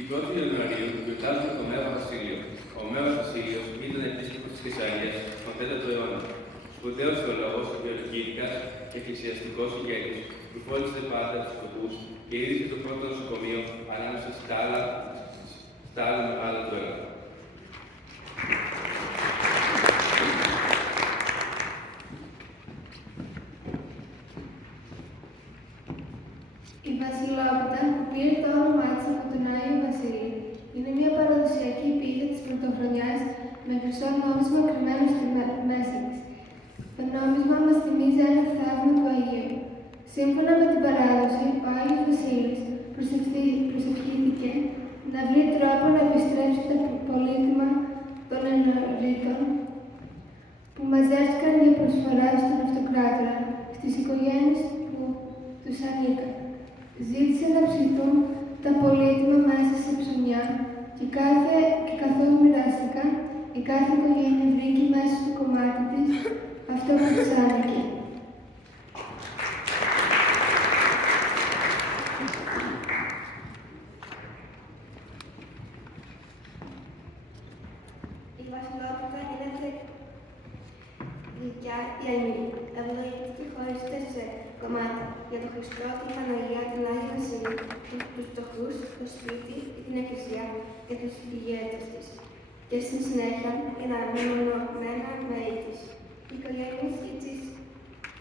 Την 1η Ιανουαρίου γιορτάζουμε τον Μέγα Βασίλειο. Ο Μέγας Βασίλειος ήταν επίσκοπος της Κεσαρίας τον 4ο αιώνα. Σπουδαίος θεολόγος, γεωργίτικας και εκκλησιαστικός ηγέτης, που φρόντιζε πάντα τους φτωχούς και ίδρυσε το πρώτο νοσοκομείο ανάμεσα στα άλλα μεγάλα του έργα. Η Βασιλόπιτα, που πήρε το όνομά της από τον Άγιο Βασίλη, είναι μια παραδοσιακή πίτα της Πρωτοχρονιάς με χρυσό νόμισμα κρυμμένο μέσα της. Το νόμισμα μας θυμίζει ένα θαύμα του Αγίου. Σύμφωνα με την παράδοση, ο Άγιος Βασίλης προσευχήθηκε να βρει τρόπο να επιστρέψει τα πολύτιμα των ενορίτων που μαζεύτηκαν για προσφορά στον αυτοκράτορα στις οικογένειες που τους ανήκαν. Ζήτησε να ψηθούν τα πολύτιμα μέσα σε ψωμιά και καθώς μοιράστηκαν, η κάθε οικογένεια βρήκε μέσα στο κομμάτι της αυτό που της άνοιγε. Η Βασιλόπιτα είναι γλυκιά ευλογητική χωριστή σε κομμάτια για τον Χριστό, την Παναγία, τον Άγιο Βασίλη, τους φτωχούς, το σπίτι, την Εκκλησία και τους ηγέτες της. Και στη συνέχεια είναι μεμονωμένα μέλη της,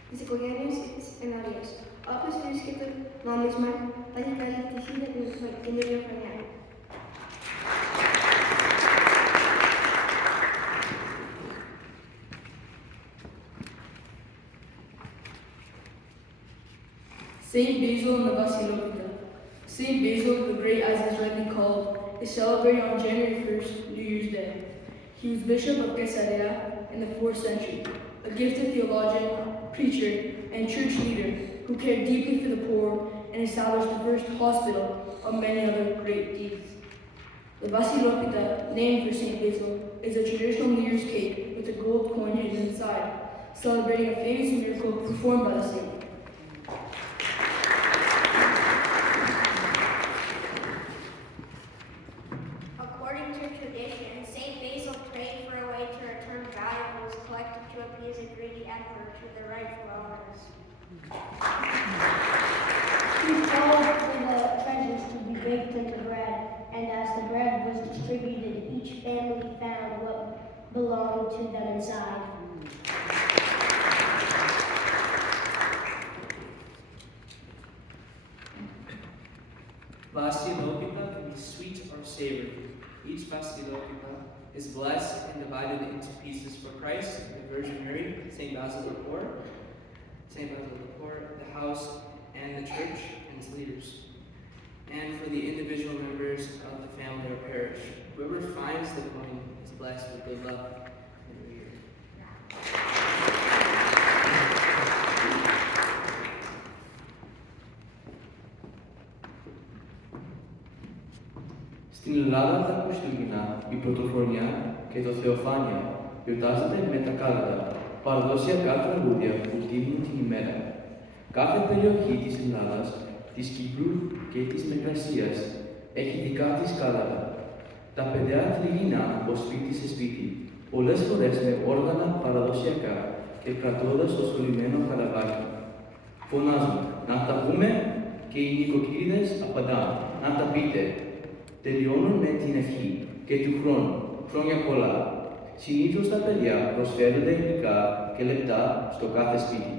τις οικογένειες ή τις ενορίες. Όπως βρίσκεται το νόμισμα, θα έχει καλή τύχη για την καινούργια χρονιά. Saint Basil and the Vasilopita. Saint Basil, the Great as is rightly called, is celebrated on January 1st, New Year's Day. He was Bishop of Caesarea in the 4th century, a gifted theologian, preacher, and church leader who cared deeply for the poor and established the first hospital, among many other great deeds. The Vasilopita, named for Saint Basil, is a traditional New Year's cake with a gold coin hidden inside, celebrating a famous miracle performed by the saint. According to tradition, Saint Basil prayed for a way to return valuables collected to appease a greedy emperor to their rightful owners. He called for the treasures to be baked into bread, and as the bread was distributed, each family found what belonged to them inside. Vasilopita can be sweet or savory. Each Vasilopita is blessed and divided into pieces for Christ, the Virgin Mary, Saint Basil the Poor, the house and the church and its leaders, and for the individual members of the family or parish. Whoever finds the coin is blessed with good luck in the year. Στην Ελλάδα τα Χριστούγεννα, η Πρωτοχρονιά και το Θεοφάνεια γιορτάζεται με τα κάλατα, παραδοσιακά τραγούδια που τιμούν την ημέρα. Κάθε περιοχή της Ελλάδας, της Κύπρου και της Μικρασίας έχει δικά της κάλατα. Τα παιδιά τριγυρνά από σπίτι σε σπίτι, πολλές φορές με όργανα παραδοσιακά και κρατώντας το στολισμένο καραβάκι. Φωνάζουν «Να τα πούμε» και οι νοικοκύριδες απαντάνε «Να τα πείτε». Τελειώνουν με την ευχή και του χρόνου, χρόνια πολλά. Συνήθως τα παιδιά προσφέρονται υλικά και λεπτά στο κάθε σπίτι.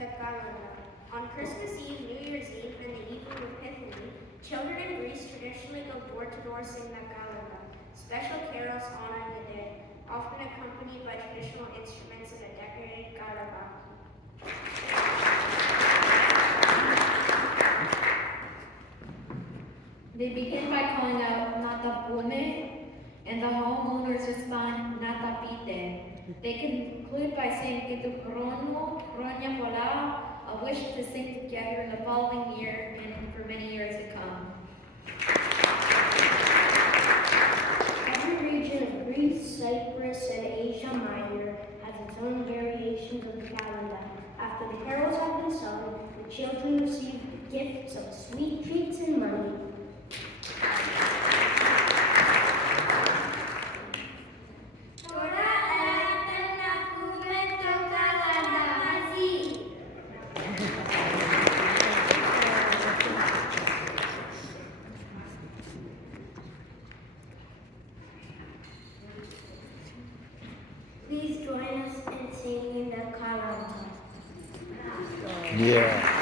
The calendar. On Christmas Eve, New Year's Eve, and the Eve of Epiphany, children in Greece traditionally go door to door singing the calendar, special carols honoring the day, often accompanied by traditional instruments and a decorated garaba. They begin by calling out Natapune, and the homeowners respond Natapite. They conclude by saying Ketu Krono, Kronya Pola, a wish to sing together in the following year and for many years to come. Every region of Greece, Cyprus, and Asia Minor has its own variations of the calendar. After the carols have been sung, children received gifts of sweet treats and money. Please join us in singing the Karanta. Yeah.